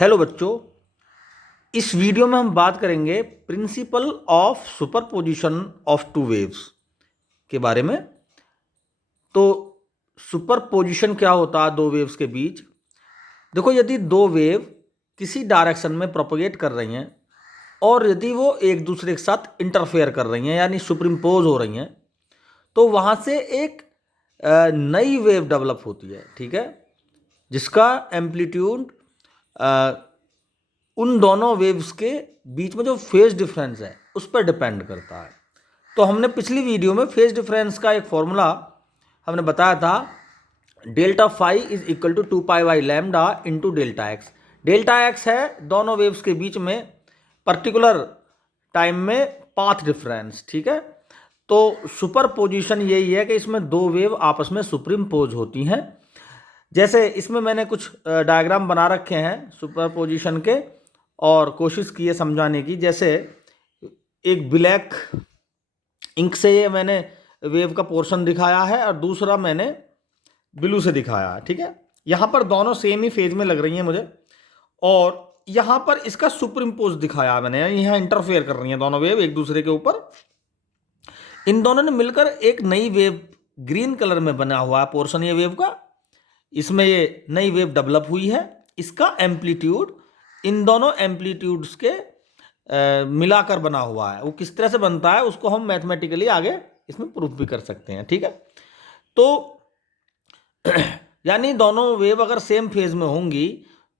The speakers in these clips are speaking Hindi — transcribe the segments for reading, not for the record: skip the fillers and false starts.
हेलो बच्चों, इस वीडियो में हम बात करेंगे principal of superposition of two waves के बारे में। तो सुपरपोजिशन क्या होता है दो वेव्स के बीच? देखो, यदि दो वेव किसी डायरेक्शन में प्रोपगेट कर रही हैं और यदि वो एक दूसरे के साथ इंटरफेयर कर रही हैं यानी सुपरिम्पोज हो रही हैं, तो वहाँ से एक नई वेव डेवलप होती है, ठीक है, जिसका एम्पलीट्यूड उन दोनों वेव्स के बीच में जो फेज डिफरेंस है उस पर डिपेंड करता है। तो हमने पिछली वीडियो में फेज डिफरेंस का एक फॉर्मूला हमने बताया था, delta phi is equal to 2 pi by lambda into delta x. Delta x है दोनों वेव्स के बीच में पर्टिकुलर टाइम में पाथ डिफरेंस, ठीक है। तो सुपरपोजिशन यही है कि इसमें दो वेव आपस में सुपरिम्पोज होती हैं। जैसे इसमें मैंने कुछ डायग्राम बना रखे हैं सुपरपोजिशन के और कोशिश की है समझाने की। जैसे एक ब्लैक इंक से ये मैंने वेव का पोर्शन दिखाया है और दूसरा मैंने ब्लू से दिखाया है, ठीक है। यहाँ पर दोनों सेम ही फेज में लग रही हैं मुझे, और यहाँ पर इसका सुपर इम्पोज दिखाया है मैंने, यहाँ इंटरफेयर कर रही हैं दोनों वेव एक दूसरे के ऊपर। इन दोनों ने मिलकर एक नई वेव ग्रीन कलर में बना हुआ है पोर्शन ये वेव का, इसमें ये नई वेव डेवलप हुई है। इसका एम्पलीट्यूड इन दोनों एम्पलीट्यूड्स के मिलाकर बना हुआ है। वो किस तरह से बनता है उसको हम मैथमेटिकली आगे इसमें प्रूफ भी कर सकते हैं, ठीक है। तो यानी दोनों वेव अगर सेम फेज में होंगी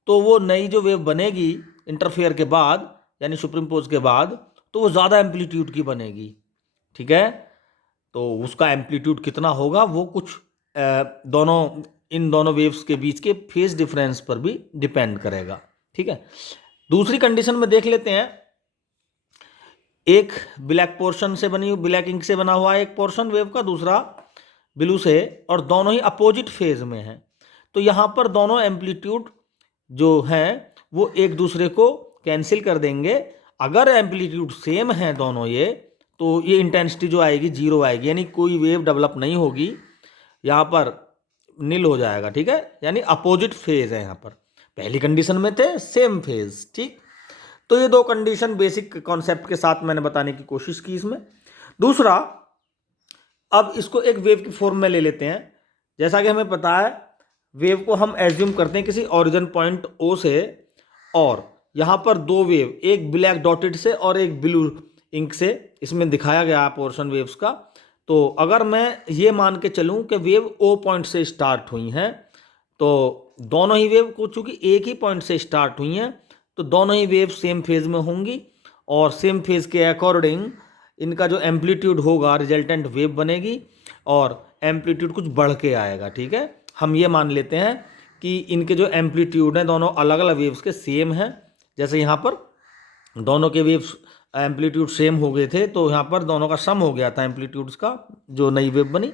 तो वो नई जो वेव बनेगी इंटरफेयर के बाद यानी सुपरिम्पोज के बाद, तो वो ज़्यादा एम्पलीट्यूड की बनेगी, ठीक है। तो उसका एम्पलीट्यूड कितना होगा वो कुछ इन दोनों वेव्स के बीच के फेज डिफरेंस पर भी डिपेंड करेगा, ठीक है। दूसरी कंडीशन में देख लेते हैं, एक ब्लैक पोर्शन से बनी ब्लैक इंक से बना हुआ है एक पोर्शन वेव का, दूसरा ब्लू से, और दोनों ही अपोजिट फेज में हैं। तो यहाँ पर दोनों एम्पलीट्यूड जो हैं वो एक दूसरे को कैंसिल कर देंगे। अगर एम्पलीट्यूड सेम है दोनों ये, तो ये इंटेंसिटी जो आएगी जीरो आएगी, यानी कोई वेव डेवलप नहीं होगी, यहाँ पर नील हो जाएगा, ठीक है। यानी अपोजिट फेज है, यहाँ पर पहली कंडीशन में थे सेम फेज, ठीक। तो ये दो कंडीशन बेसिक कॉन्सेप्ट के साथ मैंने बताने की कोशिश की इसमें। दूसरा, अब इसको एक वेव की फॉर्म में ले लेते हैं। जैसा कि हमें पता है वेव को हम एज्यूम करते हैं किसी ओरिजिन पॉइंट ओ से, और यहाँ पर दो वेव, एक ब्लैक डॉटेड से और एक ब्लू इंक से इसमें दिखाया गया है पोर्शन वेव्स का। तो अगर मैं ये मान के चलूँ कि वेव ओ पॉइंट से स्टार्ट हुई हैं, तो दोनों ही वेव को चूँकि एक ही पॉइंट से स्टार्ट हुई हैं तो दोनों ही वेव सेम फेज में होंगी, और सेम फेज के अकॉर्डिंग इनका जो एम्पलीट्यूड होगा रिजल्टेंट वेव बनेगी और एम्पलीट्यूड कुछ बढ़ के आएगा, ठीक है। हम ये मान लेते हैं कि इनके जो एम्पलीट्यूड हैं दोनों अलग अलग वेव्स के सेम हैं। जैसे यहाँ पर दोनों के वेव्स एम्पलीट्यूड सेम हो गए थे, तो यहाँ पर दोनों का सम हो गया था एम्पलीट्यूड्स का जो नई वेव बनी,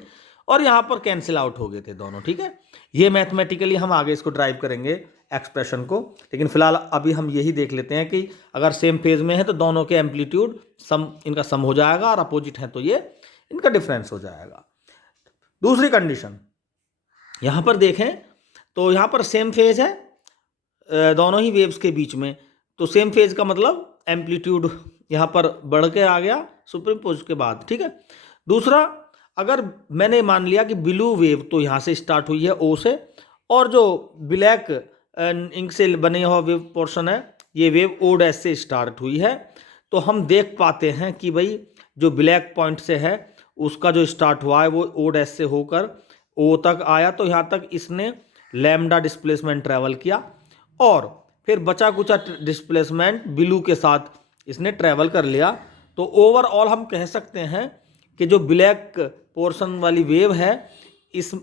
और यहाँ पर कैंसिल आउट हो गए थे दोनों, ठीक है। ये मैथमेटिकली हम आगे इसको ड्राइव करेंगे एक्सप्रेशन को, लेकिन फिलहाल अभी हम यही देख लेते हैं कि अगर सेम फेज में है तो दोनों के एम्पलीट्यूड इनका सम हो जाएगा, और अपोजिट है तो ये इनका डिफरेंस हो जाएगा। दूसरी कंडीशन यहाँ पर देखें तो यहाँ पर सेम फेज है दोनों ही वेव्स के बीच में, तो सेम फेज का मतलब एम्पलीट्यूड यहाँ पर बढ़ के आ गया सुपरिम्पोज के बाद, ठीक है। दूसरा, अगर मैंने मान लिया कि ब्लू वेव तो यहाँ से स्टार्ट हुई है ओ से, और जो ब्लैक इंक से बने हुआ वेव पोर्शन है ये वेव ओ डैश से स्टार्ट हुई है, तो हम देख पाते हैं कि भाई जो ब्लैक पॉइंट से है उसका जो स्टार्ट हुआ है वो ओ डैश से होकर ओ तक आया, तो यहाँ तक इसने लैम्डा डिस्प्लेसमेंट ट्रैवल किया, और फिर बचा कुचा डिस्प्लेसमेंट ब्लू के साथ इसने ट्रैवल कर लिया। तो ओवरऑल हम कह सकते हैं कि जो ब्लैक पोर्शन वाली वेव है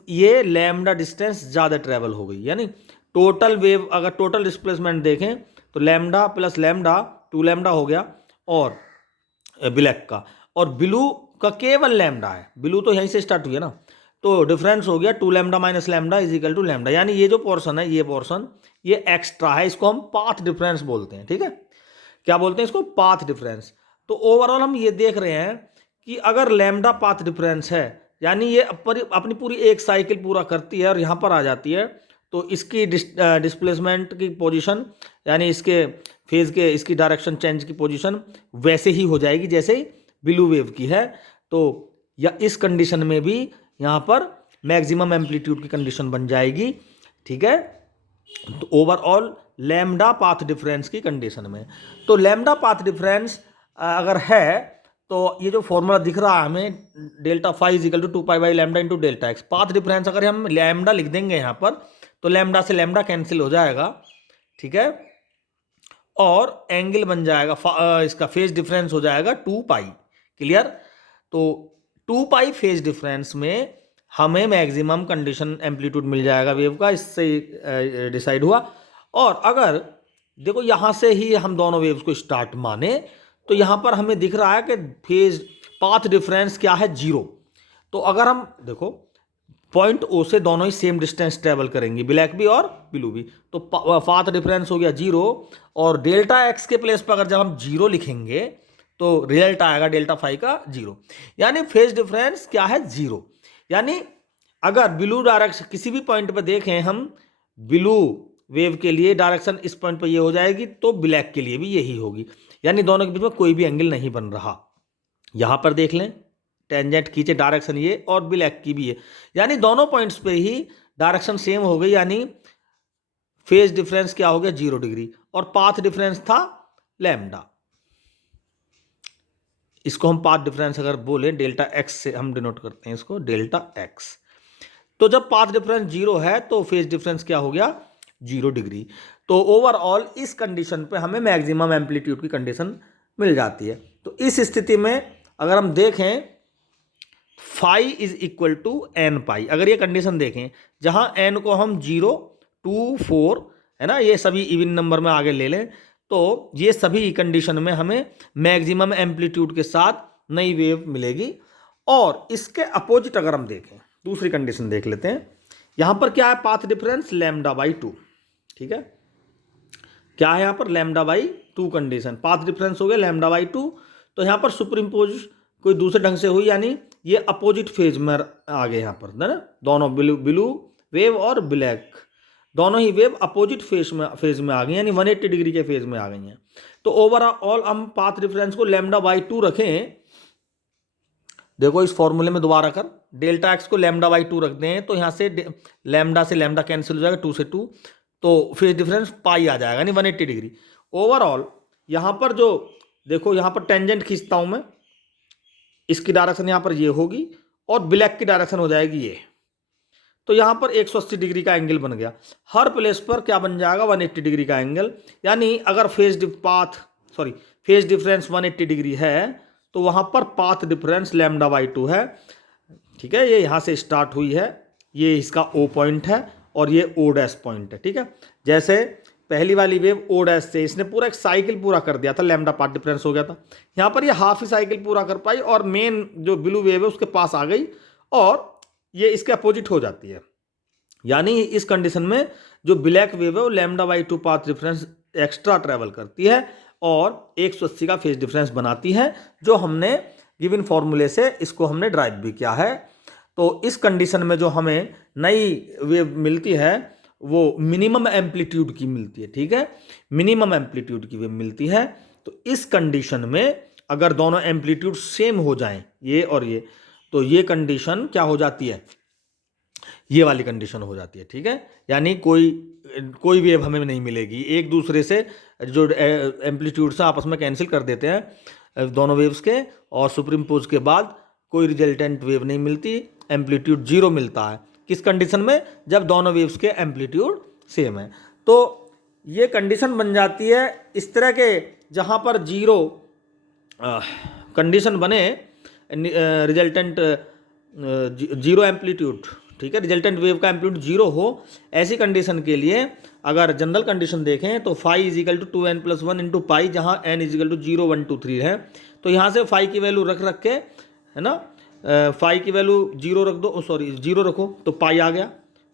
ये लैम्डा डिस्टेंस ज़्यादा ट्रैवल हो गई, यानी टोटल वेव अगर टोटल डिस्प्लेसमेंट देखें तो लैम्डा प्लस लैम्डा 2 लैम्डा हो गया और ब्लैक का, और ब्लू का केवल लैम्डा है, ब्लू तो यहीं से स्टार्ट हुई है ना, तो डिफरेंस हो गया 2 lambda minus lambda is equal to lambda, यानी ये जो पोर्शन है ये पोर्शन ये एक्स्ट्रा है, इसको हम पाथ डिफरेंस बोलते हैं, ठीक है। क्या बोलते हैं इसको? Path difference. तो ओवरऑल हम ये देख रहे हैं कि अगर लैम्डा पाथ डिफरेंस है यानी ये अपनी पूरी एक साइकिल पूरा करती है और यहाँ पर आ जाती है, तो इसकी डिस्प्लेसमेंट की पोजीशन यानी इसके फेज के इसकी डायरेक्शन चेंज की पोजीशन वैसे ही हो जाएगी जैसे ब्लू वेव की है। तो या इस कंडीशन में भी यहाँ पर मैक्सिमम एम्पलीट्यूड की कंडीशन बन जाएगी, ठीक है। तो ओवरऑल लैम्डा पाथ डिफरेंस की कंडीशन में, तो लैम्डा पाथ डिफरेंस अगर है तो ये जो फॉर्मूला दिख रहा है हमें delta phi is equal to 2 pi by lambda into delta x. Path difference अगर हम लैम्डा लिख देंगे यहाँ पर तो लैम्डा से लैम्डा कैंसिल हो जाएगा, ठीक है, और एंगल बन जाएगा इसका फेज डिफरेंस हो जाएगा 2 पाई। क्लियर। तो 2 पाई फेज डिफरेंस में हमें मैक्सिमम कंडीशन एम्पलीट्यूड मिल जाएगा वेव का, इससे डिसाइड हुआ। और अगर देखो यहाँ से ही हम दोनों वेव्स को स्टार्ट माने तो यहाँ पर हमें दिख रहा है कि फेज पाथ डिफरेंस क्या है, 0। तो अगर हम देखो पॉइंट ओ से दोनों ही सेम डिस्टेंस ट्रेवल करेंगी, ब्लैक भी और ब्लू भी, तो पाथ डिफरेंस हो गया 0। और डेल्टा एक्स के प्लेस पर अगर जब हम 0 लिखेंगे तो रिजल्ट आएगा डेल्टा फाई का 0, यानी फेज डिफरेंस क्या है, 0। यानी अगर ब्लू डायरेक्शन किसी भी पॉइंट पर देखें हम, ब्लू वेव के लिए डायरेक्शन इस पॉइंट पर ये हो जाएगी तो ब्लैक के लिए भी यही होगी, यानी दोनों के बीच में कोई भी एंगल नहीं बन रहा। यहां पर देख लें टेंजेंट खींचे डायरेक्शन ये और ब्लैक की भी है, यानी दोनों पॉइंट्स पे ही डायरेक्शन सेम हो गई, यानी फेज डिफरेंस क्या हो गया, 0 डिग्री। और पाथ डिफरेंस था लैम्डा, इसको हम पाथ डिफरेंस अगर बोले डेल्टा एक्स से हम डिनोट करते हैं इसको डेल्टा एक्स। तो जब पाथ डिफरेंस 0 है तो फेज डिफरेंस क्या हो गया, 0 डिग्री। तो ओवरऑल इस कंडीशन पे हमें मैक्सिमम एम्पलीट्यूड की कंडीशन मिल जाती है। तो इस स्थिति में अगर हम देखें phi is equal to n pi, अगर ये कंडीशन देखें जहां एन को हम 0, 2, 4 है ना, ये सभी इवन नंबर में आगे ले लें, तो ये सभी कंडीशन में हमें मैक्सिमम एम्पलीट्यूड के साथ नई वेव मिलेगी। और इसके अपोजिट अगर हम देखें दूसरी कंडीशन देख लेते हैं, यहां पर क्या है, पाथ डिफरेंस लैम्डा बाई 2, ठीक है, क्या है यहां पर lambda by 2 condition, path difference हो गया लैम्डा बाई 2। तो यहां पर सुपरइम्पोज कोई दूसरे ढंग से हुई, यानी ये अपोजिट फेज में आ गए यहाँ पर ना, दोनों ब्लू वेव और ब्लैक दोनों ही वेव अपोजिट फेज में आ गई, यानी 180 डिग्री के फेज में आ गई हैं। तो ओवरऑल हम पाथ डिफरेंस को लैम्डा बाई 2 रखें, देखो इस फॉर्मूले में दोबारा कर डेल्टा एक्स को लैम्डा बाई 2 रख दें तो यहाँ से लैम्डा से लैम्डा कैंसिल हो जाएगा, 2 से 2, तो फेज डिफरेंस पाई आ जाएगा, यानी 180 डिग्री। ओवरऑल यहाँ पर जो देखो यहाँ पर टेंजेंट खींचता हूँ मैं, इसकी डायरेक्शन यहाँ पर ये होगी और ब्लैक की डायरेक्शन हो जाएगी ये, तो यहाँ पर 180 डिग्री का एंगल बन गया। हर प्लेस पर क्या बन जाएगा, 180 डिग्री का एंगल, यानी अगर फेज डिफरेंस 180 डिग्री है तो वहाँ पर पाथ डिफरेंस लैम्डा बाई 2 है, ठीक है। ये यहाँ से स्टार्ट हुई है, ये इसका ओ पॉइंट है और ये ओ डैश पॉइंट है, ठीक है। जैसे पहली वाली वेव ओ डैश से इसने पूरा एक साइकिल पूरा कर दिया था, लैम्डा पाथ डिफरेंस हो गया था, यहाँ पर ये हाफ ही साइकिल पूरा कर पाई और मेन जो ब्लू वेव है उसके पास आ गई और ये इसके अपोजिट हो जाती है, यानी इस कंडीशन में जो ब्लैक वेव है वो lambda by 2 path difference extra travel करती है और 180 का फेज डिफरेंस बनाती है, जो हमने गिवन फॉर्मूले से इसको हमने ड्राइव भी किया है। तो इस कंडीशन में जो हमें नई वेव मिलती है वो मिनिमम एम्पलीट्यूड की मिलती है, ठीक है, मिनिमम एम्पलीट्यूड की वेव मिलती है। तो इस कंडीशन में अगर दोनों एम्पलीट्यूड सेम हो जाएं ये और ये, तो ये कंडीशन क्या हो जाती है, ये वाली कंडीशन हो जाती है, ठीक है। यानी कोई वेव हमें नहीं मिलेगी, एक दूसरे से जो एम्पलीट्यूड से आपस में कैंसिल कर देते हैं दोनों वेव्स के, और सुपरइम्पोज के बाद कोई रिजल्टेंट वेव नहीं मिलती, एम्पलीट्यूड 0 मिलता है। किस कंडीशन में, जब दोनों वेव्स के एम्पलीट्यूड सेम है। तो ये कंडीशन बन जाती है इस तरह के, जहाँ पर 0 कंडीशन बने, रिजल्टेंट 0 एम्पलीट्यूड, ठीक है, रिजल्टेंट वेव का एम्पलीट्यूड 0 हो, ऐसी कंडीशन के लिए अगर जनरल कंडीशन देखें तो phi is equal to 2n+1 into pi, जहाँ n इज इक्वल टू 0, 1, 2, 3 है। तो यहाँ से फाई की वैल्यू रख के, है ना, फाई की वैल्यू 0 रख दो, सॉरी 0 रखो तो पाई आ गया,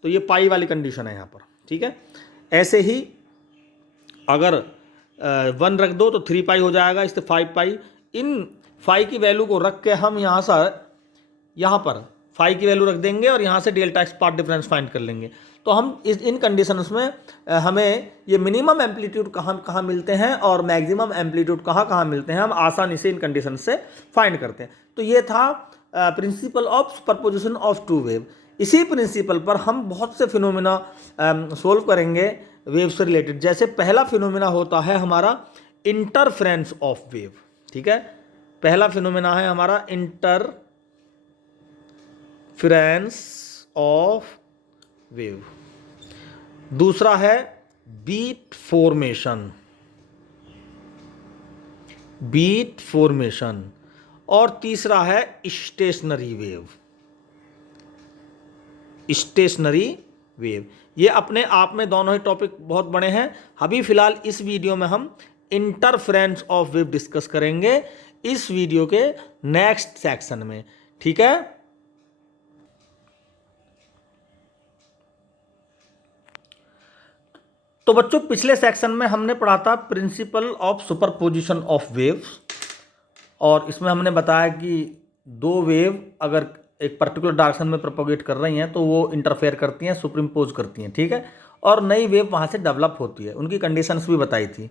तो ये पाई वाली कंडीशन है यहाँ पर, ठीक है। ऐसे ही अगर 1 रख दो तो 3 पाई हो जाएगा, इससे 5 पाई। इन फाई की वैल्यू को रख के हम यहाँ से यहाँ पर फाई की वैल्यू रख देंगे और यहाँ से delta x path difference find कर लेंगे। तो हम इन कंडीशंस में हमें ये मिनिमम एम्पलीट्यूड कहाँ कहाँ मिलते हैं और मैक्सिमम एम्पलीट्यूड कहाँ कहाँ मिलते हैं, हम आसानी से इन कंडीशन से फाइंड करते हैं। तो ये था principle of superposition of two wave. इसी प्रिंसिपल पर हम बहुत से फिनोमिना सोल्व करेंगे वेव से रिलेटेड। जैसे पहला फिनोमिना होता है हमारा इंटरफेरेंस ऑफ वेव, ठीक है, पहला फिनोमिना है हमारा इंटरफेरेंस ऑफ वेव। दूसरा है बीट फॉर्मेशन, बीट फॉर्मेशन। और तीसरा है स्टेशनरी वेव, स्टेशनरी वेव। ये अपने आप में दोनों ही टॉपिक बहुत बड़े हैं। अभी फिलहाल इस वीडियो में हम इंटरफेरेंस ऑफ वेव डिस्कस करेंगे इस वीडियो के नेक्स्ट सेक्शन में, ठीक है। तो बच्चों पिछले सेक्शन में हमने पढ़ा था principle of superposition of waves, और इसमें हमने बताया कि दो वेव अगर एक पर्टिकुलर डायरेक्शन में प्रोपोगेट कर रही हैं तो वो इंटरफेयर करती हैं, सुपरिम्पोज करती हैं, ठीक है, और नई वेव वहाँ से डेवलप होती है, उनकी कंडीशंस भी बताई थी।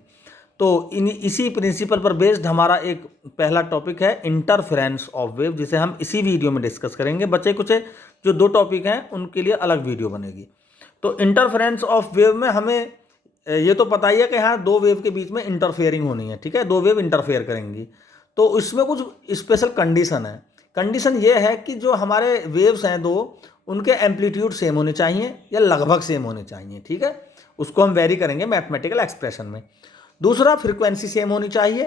तो इसी प्रिंसिपल पर बेस्ड हमारा एक पहला टॉपिक है इंटरफेरेंस ऑफ वेव, जिसे हम इसी वीडियो में डिस्कस करेंगे। बचे कुछ जो दो टॉपिक हैं उनके लिए अलग वीडियो बनेगी। तो इंटरफेरेंस ऑफ वेव में हमें ये तो पता ही है कि हाँ दो वेव के बीच में इंटरफेयरिंग होनी है, ठीक है, दो वेव इंटरफेयर करेंगी। तो इसमें कुछ स्पेशल कंडीशन है। कंडीशन ये है कि जो हमारे वेव्स हैं दो, उनके एम्पलीट्यूड सेम होने चाहिए या लगभग सेम होने चाहिए, ठीक है, उसको हम वेरी करेंगे मैथमेटिकल एक्सप्रेशन में। दूसरा, फ्रीक्वेंसी सेम होनी चाहिए,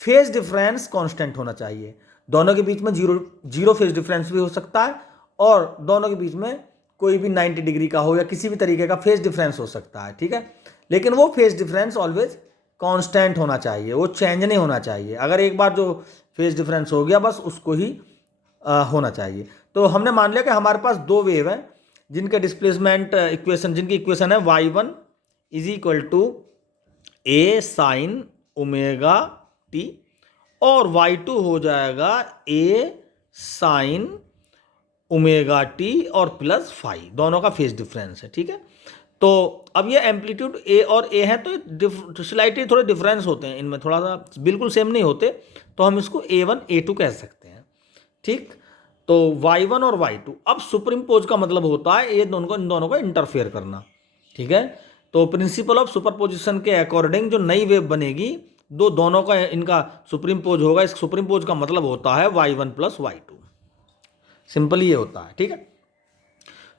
फेज डिफरेंस कांस्टेंट होना चाहिए। दोनों के बीच में जीरो फेज डिफरेंस भी हो सकता है, और दोनों के बीच में कोई भी 90 डिग्री का हो या किसी भी तरीके का फेज डिफरेंस हो सकता है, ठीक है, लेकिन वो फेज डिफरेंस ऑलवेज कांस्टेंट होना चाहिए, वो चेंज नहीं होना चाहिए। अगर एक बार जो फेज डिफरेंस हो गया बस उसको ही होना चाहिए। तो हमने मान लिया कि हमारे पास दो वेव हैं जिनके डिस्प्लेसमेंट इक्वेशन, जिनकी इक्वेशन है y1 is equal to a sine omega t, और y2 हो जाएगा a साइन ओमेगा टी और प्लस फाई, दोनों का फेज डिफरेंस है, ठीक है। तो अब ये एम्पलीट्यूड ए और ए है तो स्लाइटली थोड़े डिफरेंस होते हैं इनमें, थोड़ा सा बिल्कुल सेम नहीं होते, तो हम इसको A1 A2 कह सकते हैं, ठीक। तो Y1 और Y2, अब सुपरइम्पोज का मतलब होता है ये दोनों को, इन दोनों को इंटरफेयर करना, ठीक है। तो प्रिंसिपल ऑफ सुपरपोजिशन के अकॉर्डिंग जो नई वेव बनेगी, दोनों का इनका सुपरइम्पोज होगा। इस सुपरइम्पोज का मतलब होता है Y1 प्लस Y2, सिंपली ये होता है, ठीक है।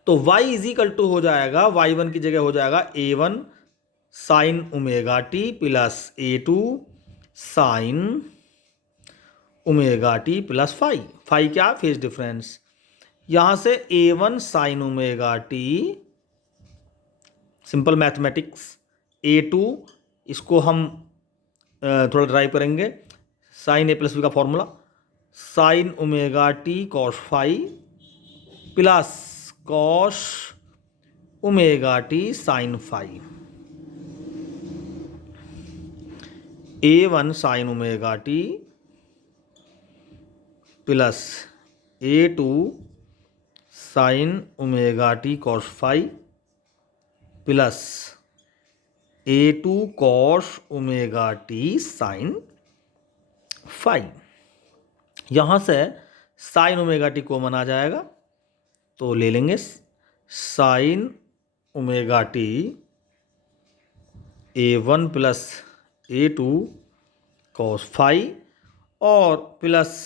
तो y इज इक्वल टू हो जाएगा, y1 की जगह हो जाएगा A1 sine omega t plus A2 sine omega t plus phi. Phi क्या? Phase difference. यहां से A1 sine omega t, simple mathematics, A2 इसको हम थोड़ा ड्राइव करेंगे, साइन A प्लस बी का formula, sine omega t cos phi plus cos omega t sine phi. A1 sine omega t plus A2 sine omega t cos phi plus A2 cos omega t sine phi. यहाँ से साइन ओमेगा टी कॉमन आ जाएगा तो ले लेंगे sine omega t A1 plus A2 cos phi, और प्लस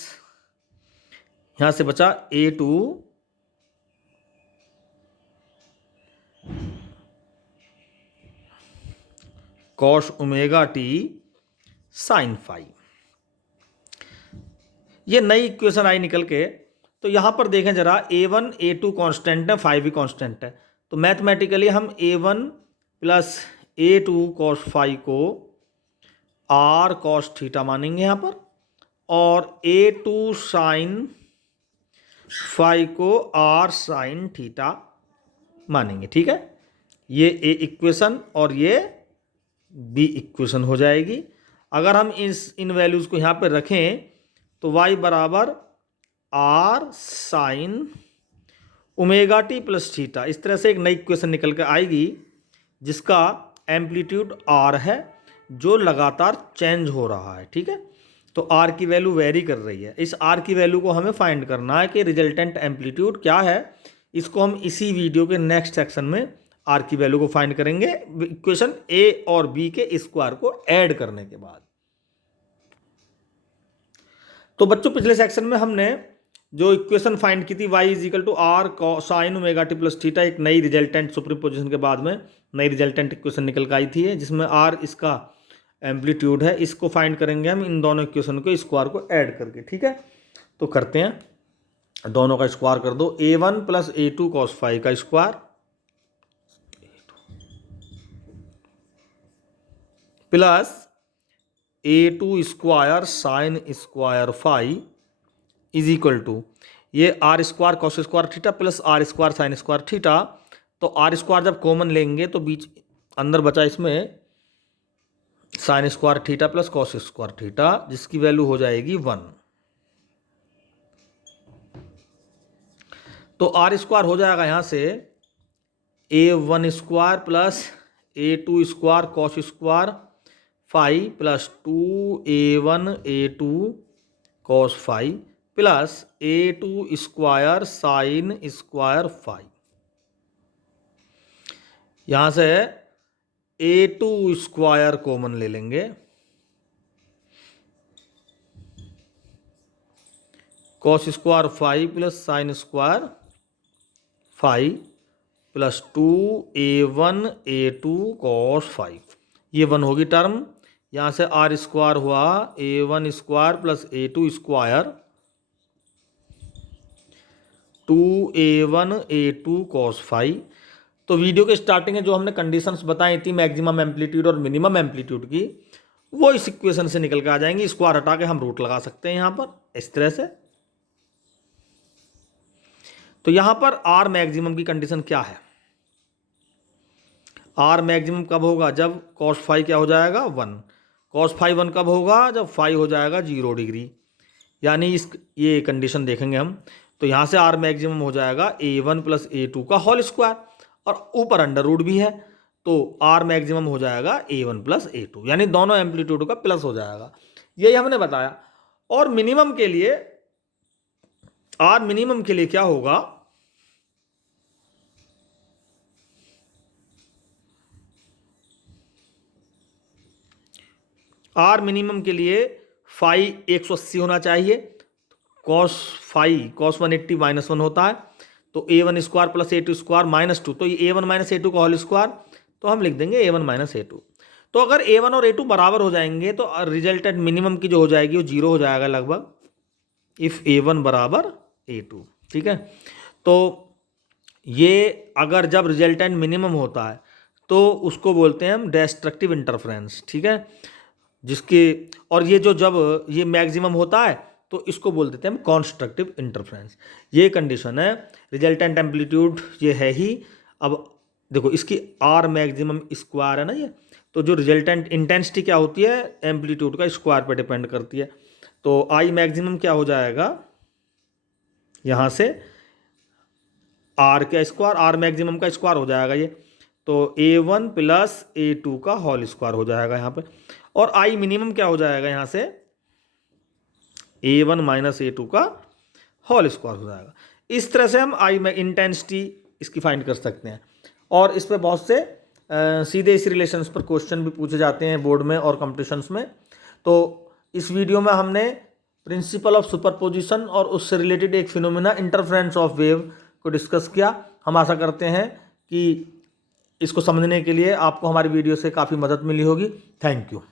यहाँ से बचा A2 cos omega t sine phi. ये नई इक्वेशन आई निकल के। तो यहाँ पर देखें जरा, A1 A2 कांस्टेंट है, फाई भी कांस्टेंट है, तो मैथमेटिकली हम A1 plus A2 cos phi को R कॉस थीटा मानेंगे यहाँ पर, और A2 साइन फाई को R साइन थीटा मानेंगे, ठीक है। ये A इक्वेशन और ये B इक्वेशन हो जाएगी। अगर हम इन वैल्यूज़ को यहाँ पे रखें तो y बराबर R sign omega t plus theta, इस तरह से एक नई इक्वेशन निकल कर आएगी जिसका एम्पलीट्यूड आर है जो लगातार चेंज हो रहा है। ठीक है, तो आर की वैल्यू वेरी कर रही है। इस आर की वैल्यू को हमें फाइंड करना है कि रिजल्टेंट एम्पलीट्यूड क्या है। इसको हम इसी वीडियो के नेक्स्ट सेक्शन में आर की वैल्यू को फाइंड करेंगे इक्वेशन ए और बी के स्क्वायर को ऐड करने के बाद। तो बच्चों पिछले सेक्शन में हमने जो इक्वेशन फाइंड की थी y is equal to R sine omega t plus theta, एक नई रिजल्टेंट सुप्रीम पोजिशन के बाद में नई रिजल्टेंट इक्वेशन निकल कर आई थी जिसमें आर इसका एम्पलीट्यूड है। इसको फाइंड करेंगे हम इन दोनों इक्वेशन को स्क्वायर को ऐड करके। ठीक है, तो करते हैं, दोनों का स्क्वायर कर दो। a1 plus a2 cos phi का square plus a2 square sine square phi is equal to ये R square cos square theta plus R square sine square theta. तो आर स्क्वायर जब कॉमन लेंगे तो बीच अंदर बचा इसमें sine square theta plus cos square theta, जिसकी वैल्यू हो जाएगी 1। तो आर स्क्वायर हो जाएगा यहाँ से a1 square plus a2 square cos square phi plus 2a1 a2 cos phi plus a2 square sine square phi. यहां से a2 स्क्वायर कॉमन ले लेंगे, cos square phi plus sine square phi plus 2a1 a2 cos phi, ये 1 होगी टर्म। यहां से आर स्क्वायर हुआ a1 square plus a2 square 2a1 a2 cos phi. तो वीडियो के स्टार्टिंग में जो हमने कंडीशंस बताई थी मैक्सिमम एम्पलीट्यूड और मिनिमम एम्पलीट्यूड की, वो इस इक्वेशन से निकल के आ जाएंगी। स्क्वायर हटा के हम रूट लगा सकते हैं यहां पर इस तरह से। तो यहां पर आर मैक्सिमम की कंडीशन क्या है? आर मैक्सिमम कब होगा? जब cos फाई क्या हो जाएगा 1। cos फाई 1 कब होगा? जब फाई हो जाएगा 0 डिग्री, यानी ये कंडीशन देखेंगे हम। तो यहाँ से आर मैक्सिमम हो जाएगा a1 प्लस a2 का होल स्क्वायर और ऊपर अंडर रूट भी है, तो आर मैक्सिमम हो जाएगा a1 प्लस a2, यानी दोनों एम्पलीट्यूड का प्लस हो जाएगा। यही हमने बताया। और मिनिमम के लिए आर मिनिमम के लिए क्या होगा? आर मिनिमम के लिए फाई 180 होना चाहिए, कॉस फाई कॉस 180 माइनस 1 होता है, तो a1 square plus a2 square minus 2, तो ये a1 माइनस a2 का होल स्क्वायर, तो हम लिख देंगे a1 माइनस a2। तो अगर a1 और a2 बराबर हो जाएंगे तो रिजल्टेंट मिनिमम की जो हो जाएगी वो 0 हो जाएगा लगभग, इफ a1 बराबर a2। ठीक है, तो ये अगर जब रिजल्टेंट मिनिमम होता है तो उसको बोलते हैं हम डिस्ट्रक्टिव इंटरफेरेंस। ठीक है, जिसके और ये जो जब ये मैक्सिमम होता है तो इसको बोल देते हैं हम कॉन्स्ट्रक्टिव इंटरफेरेंस। ये कंडीशन है। रिजल्टेंट एम्पलीट्यूड ये है ही। अब देखो इसकी आर मैक्सिमम स्क्वायर है ना ये, तो जो रिजल्टेंट इंटेंसिटी क्या होती है एम्पलीट्यूड का स्क्वायर पे डिपेंड करती है। तो आई मैक्सिमम क्या हो जाएगा यहाँ से आर का स्क्वायर, आर मैक्सिमम का स्क्वायर हो जाएगा ये, तो a1 प्लस a2 का होल स्क्वायर हो जाएगा यहाँ पे। और आई मिनिमम क्या हो जाएगा यहाँ से a1 माइनस a2 का होल स्क्वायर हो जाएगा। इस तरह से हम आई में इंटेंसिटी इसकी फाइंड कर सकते हैं। और इस पे बहुत से सीधे इस रिलेशंस पर क्वेश्चन भी पूछे जाते हैं बोर्ड में और कॉम्पिटिशन्स में। तो इस वीडियो में हमने प्रिंसिपल ऑफ सुपरपोजिशन और उससे रिलेटेड एक फिनोमेना इंटरफेरेंस ऑफ वेव को डिस्कस किया। हम आशा करते हैं कि इसको समझने के लिए आपको हमारी वीडियो से काफ़ी मदद मिली होगी। Thank you.